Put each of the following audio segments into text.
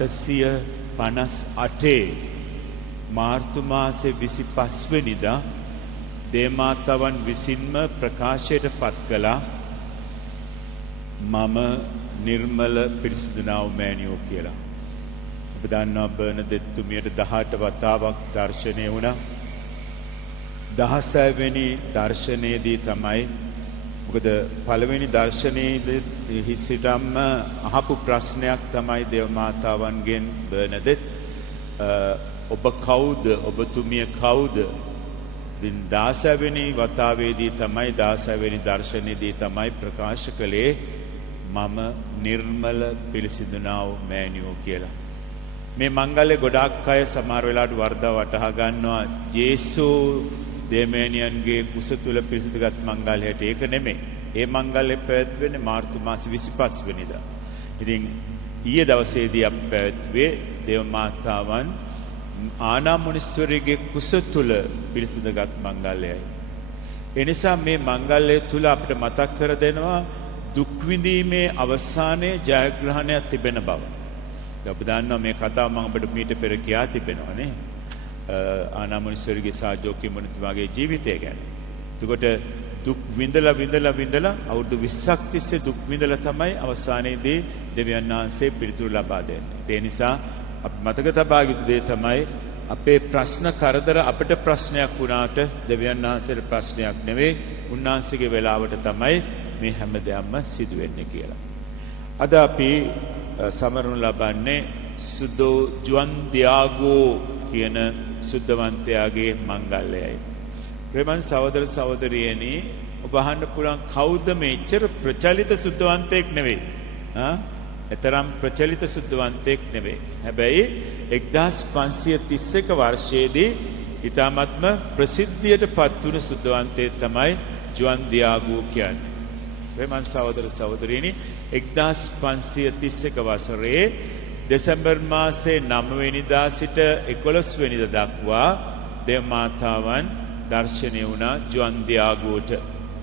1858 මාර්තු මාසේ 25 වෙනිදා දේවමාතාවන් විසින්ම ප්‍රකාශයට පත් කළා මම නිර්මල පිරිසිදුනාව මෑණියෝ කියලා. ඔබ දන්නවා බර්නදෙත් තුමියට 18 වතාවක් දර්ශනය වුණා. 16 වෙනි දර්ශනයේදී තමයි මොකද පළවෙනි දර්ශනයේදී හිසිටම අහපු ප්‍රශ්නයක් තමයි දේවමාතාවන්ගෙන් බර්නදෙත් ඔබ කවුද ඔබතුමිය කවුද? දින 16 වෙනි වතාවේදී තමයි 16 වෙනි දර්ශනයේදී තමයි ප්‍රකාශ කළේ මම නිර්මල පිරිසිදුනාව මෑණියෝ කියලා. මේ මංගල්‍ය ගොඩාක් අය සමහර වෙලාවට වර්ධව වටහා ගන්නවා ජේසු දෙමෑණියන්ගේ කුස තුල පිරිසිදුගත් මංගල්‍යයට. ඒක නෙමෙයි. ඒ මංගල්‍ය පැවැත්වෙන්නේ මාර්තු මාසේ 25 වෙනිදා. ඉතින් ඊයේ දවසේදී අපි පැවැත්වුවේ දේවමාතාවන් ආනා මුනිස්වරගේ කුස තුල පිරිසිදුගත් මංගල්‍යයයි. ඒ නිසා මේ මංගල්‍ය තුල අපිට මතක් කර දෙනවා දුක් විඳීමේ අවසානයේ ජයග්‍රහණයක් තිබෙන බව. අපි දන්නවා මේ කතාව මම ඔබට මීට පෙර කියා තිබෙනවා නේ. ආනා මුනිස්වරගේ සාජෝකී මුනිතුමාගේ ජීවිතය ගැන. එතකොට දුක් විඳලා අවුරුදු 20ක් තිස්සේ දුක් විඳලා තමයි අවසානයේදී දෙවියන් වහන්සේ පිළිතුරු ලබා දෙන්නේ. ඒ නිසා අපි මතක තබා යුතු දේ තමයි අපේ ප්‍රශ්න කරදර අපිට ප්‍රශ්නයක් වුණාට දෙවියන් වහන්සේට ප්‍රශ්නයක් නෙවෙයි. උන්වහන්සේගේ වෙලාවට තමයි මේ හැම දෙයක්ම සිදු වෙන්නේ කියලා. අද අපි සමරනු ලබන්නේ සුදෝ ජුවන් දියාගෝ කියන සුද්ධවන්තයාගේ මංගල්‍යයයි. ප්‍රේමන් සහෝදර සහෝදරියනි ඔබ අහන්න පුළුවන් කවුද මෙච්චර ප්‍රචලිත සුද්ධවන්තයෙක් නෙවෙයි. එතරම් ප්‍රචලිත සුද්ධවන්තයෙක් නෙවෙයි. හැබැයි 1531 වර්ෂයේදී ඊ타මත්ම ප්‍රසිද්ධියට පත් වුණු සුද්ධවන්තයෙක් තමයි ජුවන් දියාගෝ කියන්නේ. ප්‍රේමන් සහෝදර සහෝදරියනි 1531 වසරේ දෙසැම්බර් මාසේ 9 වෙනිදා සිට 11 වෙනිදා දක්වා දේවමාතාවන් දර්ශනය වුණා ජුවන් දියාගෝට.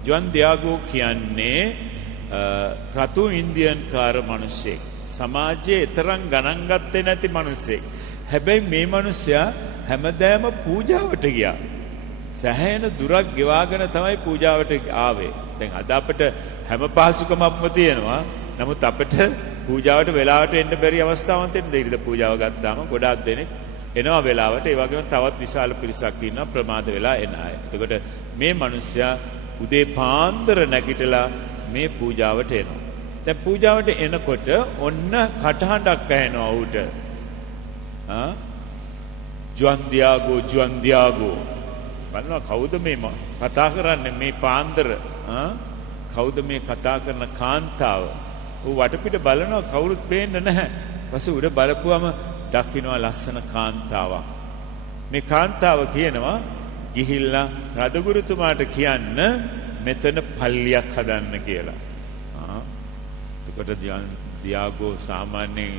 ජුවන් දියාගෝ කියන්නේ රතු ඉන්දියන් කාර මිනිසෙක්. සමාජයේ තරම් ගණන් ගත්තේ නැති මිනිසෙක්. හැබැයි මේ මිනිසයා හැමදාම පූජාවට ගියා. සෑහෙන දුරක් ගෙවාගෙන තමයි පූජාවට ආවේ. දැන් අද අපිට හැම පහසුකමක්ම තියෙනවා. නමුත් අපිට පූජාවට වෙලාවට එන්න බැරි අවස්ථාවක් තියෙනවා. ඉරිද පූජාව ගත්තාම ගොඩාක් දෙනෙක් එනවා වෙලාවට. ඒ වගේම තවත් විශාල පිරිසක් ඉන්නවා ප්‍රමාද වෙලා එන අය. එතකොට මේ මිනිස්සයා උදේ පාන්දර නැගිටලා මේ පූජාවට එනවා. දැන් පූජාවට එනකොට ඔන්න කටහඬක් ඇහෙනවා ඌට. ජුවන් දියාගෝ බලනවා කවුද මේ කතා කරන්නේ මේ පාන්දර? කවුද මේ කතා කරන කාන්තාව? ඌ වටපිට බලනවා කවුරුත් පේන්නේ නැහැ. ඊපස්සේ උඩ බලපුවම දකින්නවා ලස්සන කාන්තාවක්. මේ කාන්තාව කියනවා ගිහිල්ලා රදගුරුතුමාට කියන්න මෙතන පල්ලියක් හදන්න කියලා. එතකොට දියාගෝ සාමාන්‍යයෙන්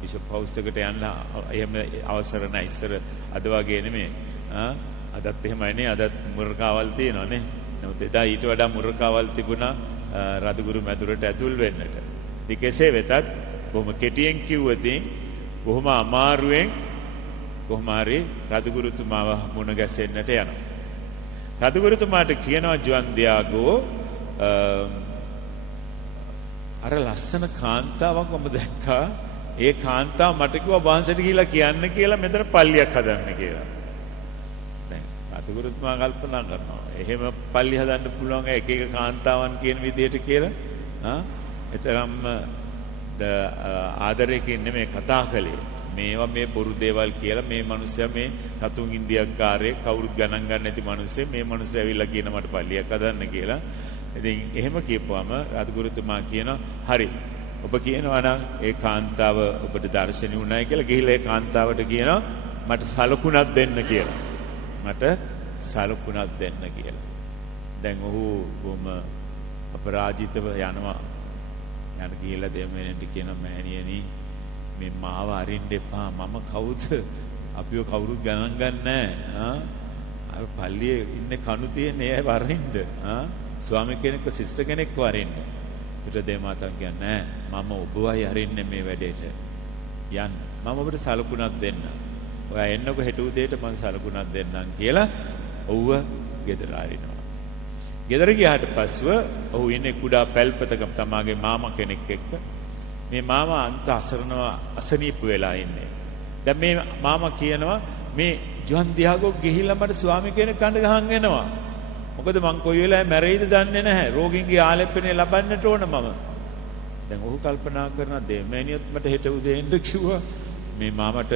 බිෂප් හවුස් එකට යන්න එහෙම අවසර නැහැ. ඉස්සර අද වගේ නෙමෙයි. අදත් එහෙමයි නේ. අදත් මුර්කාවල් තියෙනවා නේ. නමුත් එදා ඊට වඩා මුර්කාවල් තිබුණා රදගුරු මැදුරට ඇතුල් වෙන්නට. ඉතින් කෙසේ වෙතත් බොහොම කෙටියෙන් කිව්වොතින් බොහොම අමාරුවෙන් කොහොම හරි රදගුරුතුමාව මුණ ගැසෙන්නට යනවා. රදගුරුතුමාට කියනවා ජුවන් දියාගෝ අර ලස්සන කාන්තාවක් මම දැක්කා. ඒ කාන්තාව මට කිව්වා වහන්සේට ගිහිල්ලා කියන්න කියලා මෙතන පල්ලියක් හදන්න කියලා. දැන් රදගුරුතුමා කල්පනා කරනවා එහෙම පල්ලි හදන්න පුළුවන් එක එක කාන්තාවන් කියන විදිහට කියලා. එතරම් ආදරයකින් නෙමෙයි කතා කළේ. මේවා මේ බොරු දේවල් කියලා මේ මිනිස්සයා මේ රතුන් ඉන්දියාකාරයෙක් කවුරුත් ගණන් ගන්න නැති මිනිස්සෙක් මේ මිනිස්සයා ඇවිල්ලා කියන මට පල්ලියක් හදන්න කියලා. ඉතින් එහෙම කියපුවාම රාජගුරුතුමා කියනවා හරි ඔබ කියනවා නම් ඒ කාන්තාව ඔබට දර්ශනය වුණායි කියලා ගිහිල්ලා ඒ කාන්තාවට කියනවා මට සලකුණක් දෙන්න කියලා. මට සලකුණක් දෙන්න කියලා. දැන් ඔහු කොහොම අපරාජිතව යනවා. යන ගිහිල්ලා දෙමෙන්ට කියනවා මෑණියනි මේ මාව අරින්න එපා. මම කවුද? අපිව කවුරුත් ගණන් ගන්නෑ. අර පල්ලියේ ඉන්නේ කණු තියෙන්නේ ඒ වරින්න. ස්වාමී කෙනෙක්ව සිස්ටර් කෙනෙක්ව අරින්න. ඊට දෙමාතන් කියන්නේ මම ඔබවයි අරින්නේ මේ වැඩේට. යන්න මම ඔබට සලකුණක් දෙන්න. ඔයා එන්නකො හෙට උදේට මම සලකුණක් දෙන්නම් කියලා ඔව්ව ගෙදර ආරිනවා. ගෙදර ගියාට පස්සෙ ඔහු ඉන්නේ කුඩා පැල්පතක තමාගේ මාමා කෙනෙක් එක්ක. මේ මාමා අන්ත අසනීප වෙලා ඉන්නේ. දැන් මේ මාමා කියනවා මේ ජොන් දියාගෝ ගිහිල්ලා මට ස්වාමි කෙනෙක් කඳ ගහන් එනවා. මොකද මං කොයි වෙලාවෙ මැරෙයිද දන්නේ නැහැ. රෝගීන්ගේ ආලේපනේ ලබන්නට ඕන මම. දැන් ඔහු කල්පනා කරන දෙමෑණියොත් මට හෙට උදේ එන්න කිව්වා. මේ මාමට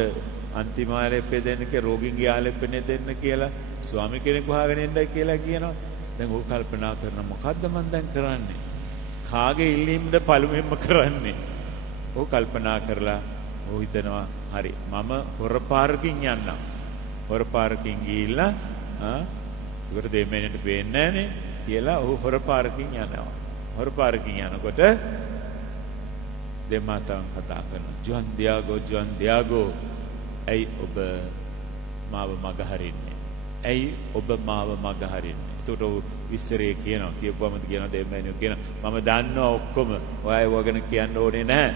අන්තිම ආලේපේ දෙන්න කියලා රෝගීන්ගේ ආලේපනේ දෙන්න කියලා ස්වාමි කෙනෙක් වහගෙන එන්නයි කියලා කියනවා. දැන් ඔහු කල්පනා කරන මොකද්ද මං දැන් කරන්නේ? කාගේ ඉල්ලීමද පළමුවෙන්ම කරන්නේ? ඔහු කල්පනා කරලා ඔහු හිතනවා හරි මම හොරපාරකින් යන්නම්. හොරපාරකින් ගිහිල්ලා ඒකට දෙමෙන්නට වෙන්නේ නැහනේ කියලා ඔහු හොරපාරකින් යනවා. හොරපාරකින් යනකොට දෙමාතන් කතා කරනවා. ජොන් දියාගෝ ඇයි ඔබ මාව මග හරින්නේ? ඇයි ඔබ මාව මග හරින්නේ? එතකොට ඔහු විස්තරේ කියනවා. කියපුවම කියනවා දෙමෙන්නෝ කියනවා මම දන්නවා ඔක්කොම. ඔයා වගන කියන්න ඕනේ නැහැ.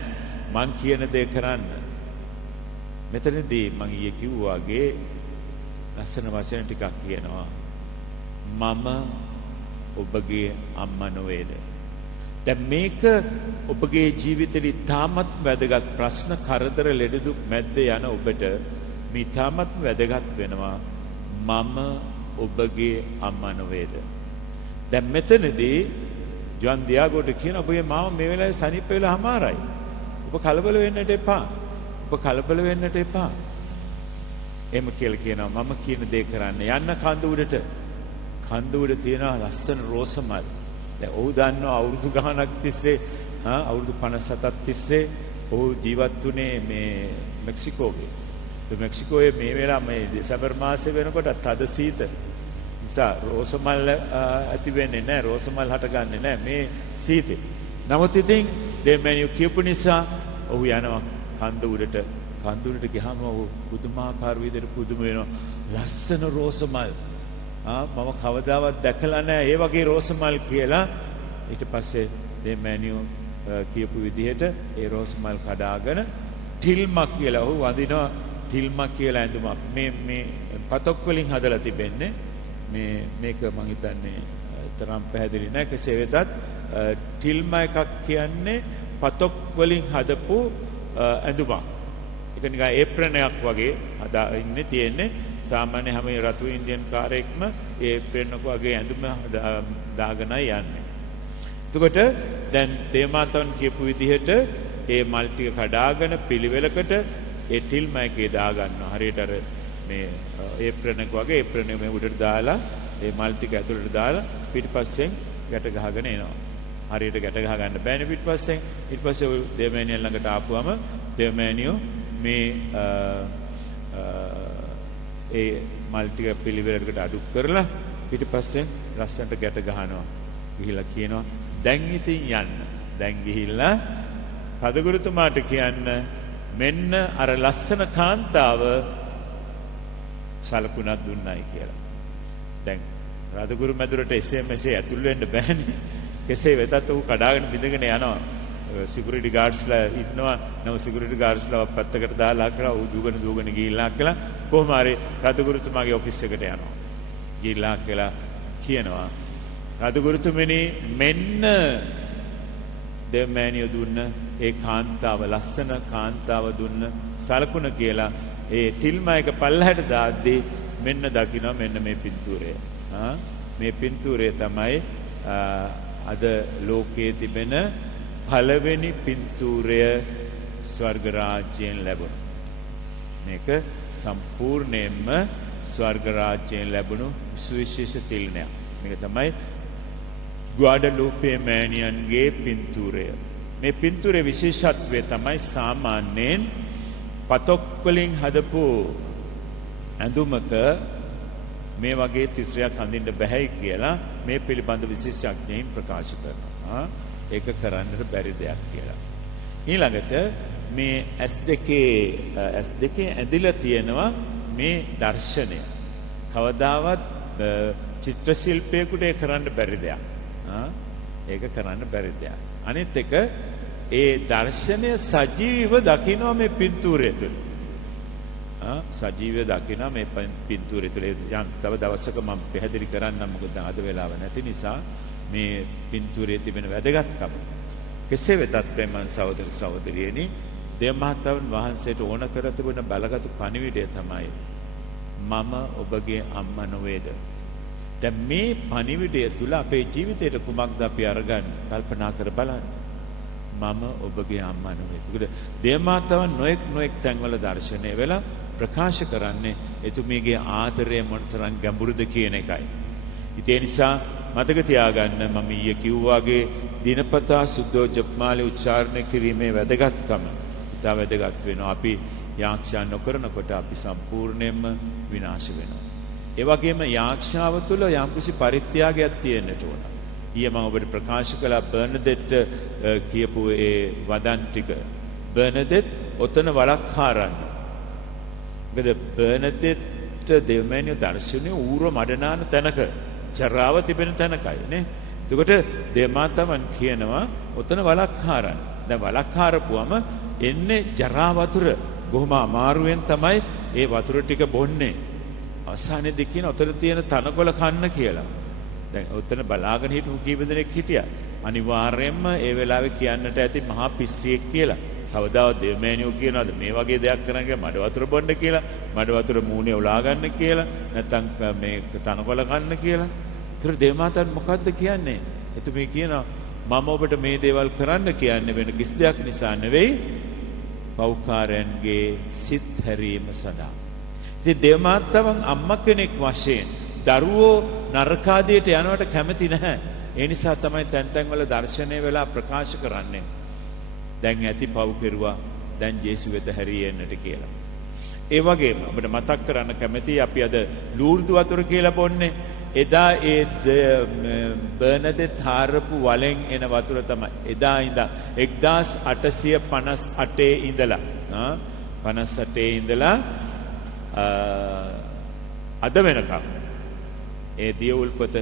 මං කියන දේ කරන්න. මෙතනදී මං ඊයේ කිව්වාගේ ලස්සන වචන ටිකක් කියනවා. මම ඔබගේ අම්මා නොවේද? දැන් මේක ඔබගේ ජීවිතේ තාමත් වැදගත් ප්‍රශ්න කරදර ලෙඩ දුක් මැද්ද යන ඔබට මේ තාමත් වැදගත් වෙනවා. මම ඔබගේ අම්මා නොවේද? දැන් මෙතනදී ජොන් දියාගෝට කියන ඔබගේ මාම මේ වෙලාවේ සනීප වෙලා හමාරයි. ඔබ කලබල වෙන්නට එපා. ඔබ කලබල වෙන්නට එපා. එහෙම කියලා කියනවා මම කියන දේ කරන්න. යන්න කඳ උඩට. කඳ උඩ තියෙන ලස්සන රෝස මල්. දැන් ඔහු දන්නවා අවුරුදු ගාණක් තිස්සේ අවුරුදු 57ක් තිස්සේ ඔහු ජීවත් වුණේ මේ මෙක්සිකෝවේ. මෙක්සිකෝයේ මේ වෙලාව මේ දෙසැම්බර් මාසේ වෙනකොට තද සීත නිසා රෝස මල් ඇති වෙන්නේ නැහැ. රෝස මල් හටගන්නේ නැහැ මේ සීතේ. නමුත් ඉතින් දෙමැණියෝ කියපු නිසා ඔහු යනවා කඳ උඩට. කඳ උඩට ගියාම ඔහු පුදුමාකාර විදිහට පුදුම වෙනවා. ලස්සන රෝස මල්. මම කවදාවත් දැකලා නැහැ ඒ වගේ රෝස මල් කියලා. ඊට පස්සේ දෙමැණියෝ කියපු විදිහට ඒ රෝස මල් කඩාගෙන ටිල්මක් කියලා ඔහු වඳිනවා. ටිල්මක් කියලා ඇඳුමක්. මේ පතොක් වලින් හදලා තිබෙන්නේ. මේක මම හිතන්නේ තරම් පැහැදිලි නැහැ. කෙසේ වෙතත් ටිල්ම එකක් කියන්නේ පතොක් වලින් හදපු ඇඳුමක්. ඒක නිකන් ඒප්‍රන් එකක් වගේ හදා ඉන්නේ තියෙන්නේ. සාමාන්‍ය හැම රතු ඉන්දියන් කාරයෙක්ම ඒප්‍රන් එක වගේ ඇඳුම දාගෙනයි යන්නේ. එතකොට දැන් තේමාතන් කියපු විදිහට ඒ මල් ටික කඩාගෙන පිළිවෙලකට ඒ ටිල්ම එකේ දා ගන්නවා. හරියට අර මේ ඒප්‍රන් එක වගේ ඒප්‍රන් එක මේ උඩට දාලා ඒ මල් ටික ඇතුළට දාලා පිටිපස්සෙන් ගැට ගහගෙන එනවා. හරියට ගැට ගහ ගන්න බෑනේ පිටිපස්සෙන්. ඊට පස්සේ ඔය දෙමෑණියන් ළඟට ආපුවම දෙමෑණියෝ මේ ඒ මල් ටික පිළිවෙලකට අඩු කරලා පිටිපස්සෙන් ලස්සනට ගැට ගහනවා. ගිහිල්ලා කියනවා දැන් ඉතින් යන්න. දැන් ගිහිල්ලා පදගුරුතුමාට කියන්න මෙන්න අර ලස්සන කාන්තාව සලකුණක් දුන්නයි කියලා. දැන් රාජගුරු මැදුරට එසේ මෙසේ ඇතුල් වෙන්න බෑනේ. කෙසේ වෙතත් ඔහු කඩාගෙන බිඳගෙන යනවා. සිකියුරිටි ගාඩ්ස්ලා ඉන්නවා. නම සිකියුරිටි ගාඩ්ස්ලා පැත්තකට දාලා කරා ඔහු දුවගෙන ගිහිල්ලා කියලා කොහොම හරි රාජගුරුතුමාගේ ඔෆිස් එකට යනවා. ගිහිල්ලා කියලා කියනවා රාජගුරුතුමනි මෙන්න දෙමෑණියෝ දුන්න ඒ කාන්තාව ලස්සන කාන්තාව දුන්න සලකුණ කියලා ඒ ටිල්ම එක පල්ලහැට දාද්දී මෙන්න දකින්න මෙන්න මේ පින්තූරය. මේ පින්තූරය තමයි අද ලෝකයේ තිබෙන පළවෙනි පින්තූරය ස්වර්ග රාජ්‍යයෙන් ලැබුණු. මේක සම්පූර්ණයෙන්ම ස්වර්ග රාජ්‍යයෙන් ලැබුණු සුවිශේෂ තිලනයක්. මේක තමයි ගුවඩලූපේ මෑණියන්ගේ පින්තූරය. මේ පින්තූරේ විශේෂත්වය තමයි සාමාන්‍යයෙන් පතොක් වලින් හදපු ඇඳුමක මේ වගේ චිත්‍රයක් අඳින්න බැහැ කියලා මේ පිළිබඳ විශේෂඥයින් ප්‍රකාශ කරනවා. ඒක කරන්නට බැරි දෙයක් කියලා. ඊළඟට මේ S2 ඇඳිලා තියෙනවා මේ දර්ශනය. කවදාවත් චිත්‍ර ශිල්පියෙකුට ඒක කරන්න බැරි දෙයක්. ඒක කරන්න බැරි දෙයක්. අනිත් එක ඒ දර්ශනය සජීවීව දකින්න මේ පින්තූරය තුළ. සජීවය දකිනවා මේ පින්තූරය තුළ. යම් තව දවසක මම පැහැදිලි කරන්නම් මොකද අද වෙලාව නැති නිසා මේ පින්තූරයේ තිබෙන වැදගත්කම. කෙසේ වෙතත් ප්‍රේමන් සහෝදර සහෝදරියනි දේවමාතාවන් වහන්සේට ඕන කර තිබෙන බලගත් පණිවිඩය තමයි මම ඔබගේ අම්මා නොවේද. දැන් මේ පණිවිඩය තුල අපේ ජීවිතේට කුමක්ද අපි අරගන්නේ කල්පනා කර බලන්න. මම ඔබගේ අම්මා නොවේද. ඒකට දේවමාතාවන් නොඑක් තැන්වල දර්ශනය වෙලා ප්‍රකාශ කරන්නේ එතුමියගේ ආදරය මොනතරම් ගැඹුරුද කියන එකයි. ඒ නිසා මතක තියාගන්න මම ඊයේ කිව්වාගේ දිනපතා සුද්ධෝ ජප්මාලේ උච්චාරණය කිරීමේ වැදගත්කම ඉතා වැදගත් වෙනවා. අපි යාක්ෂා නොකරනකොට අපි සම්පූර්ණයෙන්ම විනාශ වෙනවා. ඒ වගේම යාක්ෂාව තුළ යම්කිසි පරිත්‍යාගයක් තියෙන්නට ඕන. ඊයේ මම ඔබට ප්‍රකාශ කළා බර්නදෙට් කියපු ඒ වදන් ටික. බර්නදෙට් ඔතන වලක් හරන්න. මොකද බර්නදෙට් දෙවමෑණියෝ දර්ශනීය ඌර මඩනාන තැනක ජරාව තිබෙන තැනකයි නේ. එතකොට දේවමාතාවන් කියනවා ඔතන වලක් හරන්න. දැන් වලක් හරපුවම එන්නේ ජරා වතුර. බොහොම අමාරුවෙන් තමයි ඒ වතුර ටික බොන්නේ. අවසානයේදී කියන ඔතන තියෙන තනකොළ කන්න කියලා. දැන් ඔතන බලාගෙන හිටපු කීප දෙනෙක් හිටියා. අනිවාර්යයෙන්ම ඒ වෙලාවේ කියන්නට ඇති මහා පිස්සියෙක් කියලා. කවදාවත් දෙවමෑණියෝ කියනවාද මේ වගේ දෙයක් කරන්න කියලා මඩ වතුර බොන්න කියලා, මඩ වතුර මූණේ උලා ගන්න කියලා, නැත්නම් මේ තනකොළ කන්න කියලා. ඒතර දේවමාතාන් මොකද්ද කියන්නේ? එතුමී කියනවා මම ඔබට මේ දේවල් කරන්න කියන්නේ වෙන කිසි දෙයක් නිසා නෙවෙයි, පෞකාරයන්ගේ සිත් හැරීම සඳහා. ඉතින් දේවමාතාවන් අම්මා කෙනෙක් වශයෙන් දරුවෝ නරකාදියට යනවට කැමති නැහැ. ඒ නිසා තමයි තැන් වල දර්ශනය වෙලා ප්‍රකාශ කරන්නේ. දැන් ඇති පව් කෙරුවා, දැන් ජේසු වෙත හැරී එන්නට කියලා. ඒ වගේම අපිට මතක් කරන්න කැමතියි අපි අද ලූර්දු වතුර කියලා බොන්නේ. එදා ඒ බර්නදෙට් හාරපු වලෙන් එන වතුර තමයි. එදා ඉඳන් 1858 ඉඳලා 58 ඉඳලා අද වෙනකම් ඒ දියවුල්පත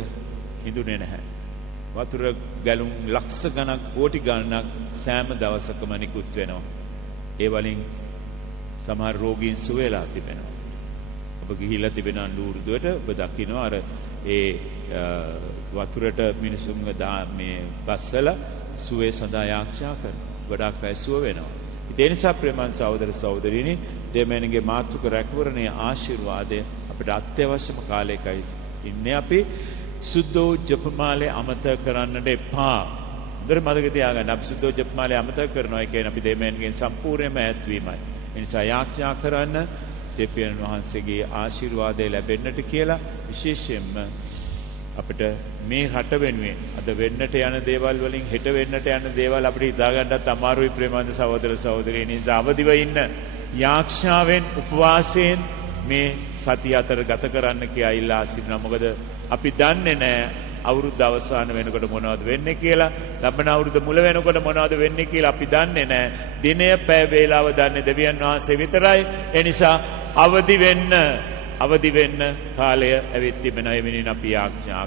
හිඳුනේ නැහැ. වතුර ගැලුම් ලක්ෂ ගණක් කෝටි ගණනක් සෑම දවසකම නිකුත් වෙනවා. ඒ වලින් සමහර රෝගීන් සුවේලා තිබෙනවා. ඔබ ගිහිල්ලා තිබෙනා ලූර්දුවට ඔබ දකිනවා අර ඒ වතුරට මිනිසුන්ව මේ බස්සලා සුවේ සඳහා යාක්ෂා කරනවා. ගොඩාක් අය සුව වෙනවා. ඒ නිසා ප්‍රේමන් සහෝදර සහෝදරියනි දෙමෙන්ගේ මාතෘක රැකවරණයේ ආශිර්වාදය අපිට අත්‍යවශ්‍යම කාලයකයි ඉන්නේ. අපි සුද්ධෝ ජපමාලේ අමතක කරන්නට එපා. හොඳට මතක තියාගන්න අපි සුද්ධෝ ජපමාලේ අමතක කරනවා කියන්නේ අපි දෙමෙන්ගෙන් සම්පූර්ණයෙන්ම ඈත් වීමයි. ඒ නිසා යාක්ෂා කරන්න දෙවියන් වහන්සේගේ ආශිර්වාදය ලැබෙන්නට කියලා විශේෂයෙන්ම අපිට මේ රට වෙනුවෙන් අද වෙන්නට යන දේවල් වලින් හෙට වෙන්නට යන දේවල් අපිට හිතා ගන්නත් අමාරුයි ප්‍රේමන්ත සහෝදර සහෝදරියනි. නිසා අවදිව ඉන්න යාක්ෂාවෙන් උපවාසයෙන් මේ සතිය අතර ගත කරන්න කියලා ඉල්ලා සිටිනවා. මොකද අපි දන්නේ නැහැ අවුරුද්ද අවසාන වෙනකොට මොනවද වෙන්නේ කියලා. ලබන අවුරුද්ද මුල වෙනකොට මොනවද වෙන්නේ කියලා අපි දන්නේ නැහැ. දිනය පැය වේලාව දන්නේ දෙවියන් වහන්සේ විතරයි. ඒ නිසා අවදි වෙන්න කාලය ඇවිත් තිබෙනවා. ඒ වෙනින් අපි යාඥා